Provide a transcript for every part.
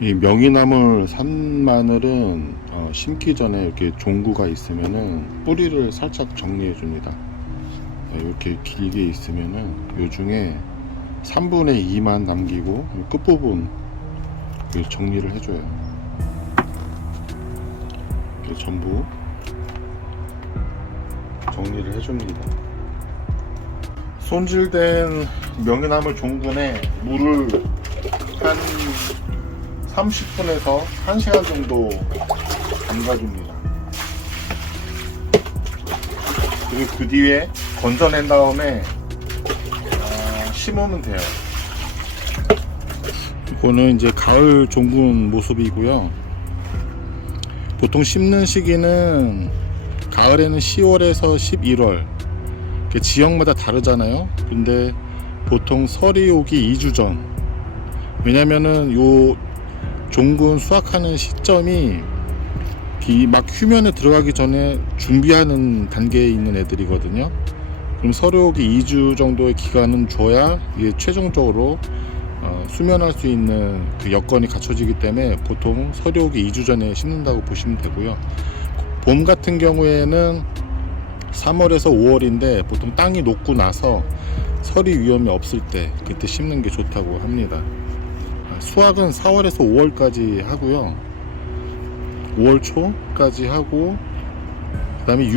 이 명이나물 산 마늘은 심기 전에 이렇게 종구가 있으면은 뿌리를 살짝 정리해 줍니다. 이렇게 길게 있으면은 요 중에 3분의 2만 남기고 끝부분 정리를 해줘요. 이렇게 전부 정리를 해줍니다. 손질된 명이나물 종근에 물을 한 30분에서 1시간 정도 담가줍니다. 그리고 그 뒤에 건져낸 다음에 심으면 돼요. 이거는 이제 가을 종근 모습이고요. 보통 심는 시기는 가을에는 10월에서 11월, 지역마다 다르잖아요. 근데 보통 설이 오기 2주 전. 왜냐면은 요 종근 수확하는 시점이 막 휴면에 들어가기 전에 준비하는 단계에 있는 애들이거든요. 그럼 설이 오기 2주 정도의 기간은 줘야 이게 최종적으로 수면할 수 있는 그 여건이 갖춰지기 때문에 보통 설이 오기 2주 전에 심는다고 보시면 되고요. 봄 같은 경우에는 3월에서 5월인데 보통 땅이 녹고 나서 설이 위험이 없을 때 그때 심는 게 좋다고 합니다. 수확은 4월에서 5월까지 하고요. 5월 초까지 하고, 그 다음에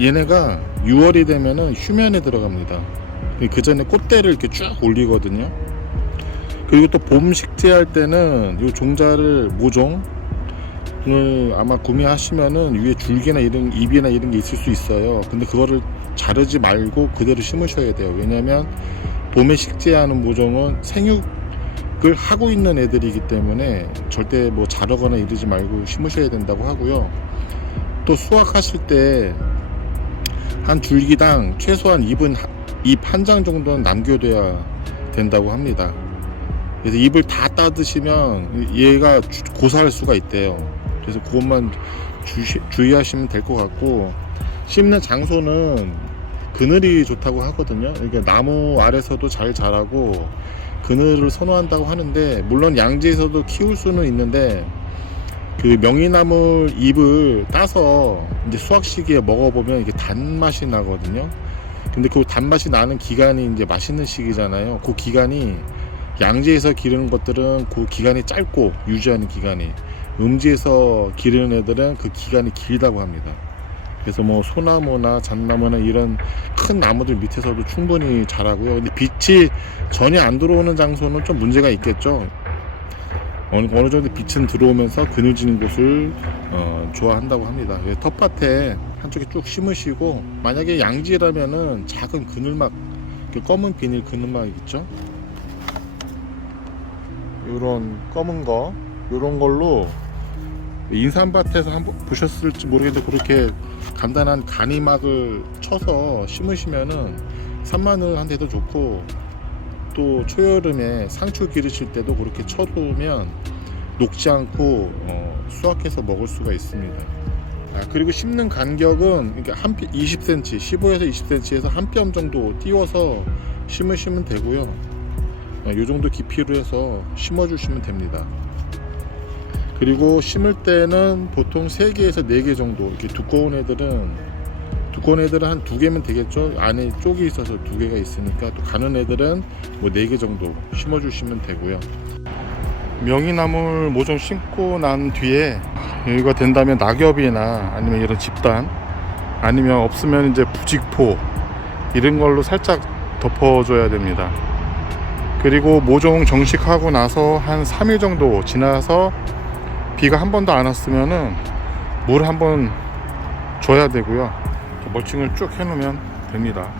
얘네가 6월이 되면은 휴면에 들어갑니다. 그 전에 꽃대를 이렇게 쭉 올리거든요. 그리고 또 봄 식재할 때는 이 종자를 모종을 아마 구매하시면은 위에 줄기나 이런 잎이나 이런 게 있을 수 있어요. 근데 그거를 자르지 말고 그대로 심으셔야 돼요. 왜냐면 봄에 식재하는 모종은 생육을 하고 있는 애들이기 때문에 절대 뭐 자르거나 이러지 말고 심으셔야 된다고 하고요. 또 수확하실 때 한 줄기당 최소한 잎 한 장 정도는 남겨둬야 된다고 합니다. 그래서 잎을 다 따드시면 얘가 고사할 수가 있대요. 그래서 그것만 주의하시면 될 것 같고, 심는 장소는 그늘이 좋다고 하거든요. 이게 나무 아래서도 잘 자라고 그늘을 선호한다고 하는데, 물론 양지에서도 키울 수는 있는데 그 명이나물 잎을 따서 이제 수확 시기에 먹어보면 이게 단맛이 나거든요. 근데 그 단맛이 나는 기간이 이제 맛있는 시기잖아요. 그 기간이 양지에서 기르는 것들은 그 기간이 짧고 유지하는 기간이, 음지에서 기르는 애들은 그 기간이 길다고 합니다. 그래서 뭐 소나무나 잣나무나 이런 큰 나무들 밑에서도 충분히 자라고요. 근데 빛이 전혀 안 들어오는 장소는 좀 문제가 있겠죠. 어느 정도 빛은 들어오면서 그늘지는 곳을 좋아한다고 합니다. 텃밭에 한쪽에 쭉 심으시고, 만약에 양지라면은 작은 그늘막, 검은 비닐 그늘막 있죠. 이런 검은 거, 이런 걸로 인삼밭에서 한번 보셨을지 모르겠는데 그렇게 간단한 가니막을 쳐서 심으시면은 산마늘한테도 좋고, 또 초여름에 상추 기르실 때도 그렇게 쳐두면 녹지 않고 수확해서 먹을 수가 있습니다. 그리고 심는 간격은 이렇게 한 20cm, 15에서 20cm에서 한 뼘 정도 띄워서 심으시면 되고요. 이 정도 깊이로 해서 심어 주시면 됩니다. 그리고 심을 때는 보통 3개에서 4개 정도, 이렇게 두꺼운 애들은 한 2개면 되겠죠. 안에 쪽이 있어서 2개가 있으니까. 또 가는 애들은 뭐 4개 정도 심어 주시면 되고요. 명이나물 모종 심고 난 뒤에 여기가 된다면 낙엽이나 아니면 이런 집단, 아니면 없으면 이제 부직포 이런 걸로 살짝 덮어줘야 됩니다. 그리고 모종 정식하고 나서 한 3일 정도 지나서 비가 한 번도 안 왔으면은 물 한번 줘야 되고요. 멀칭을 쭉 해놓으면 됩니다.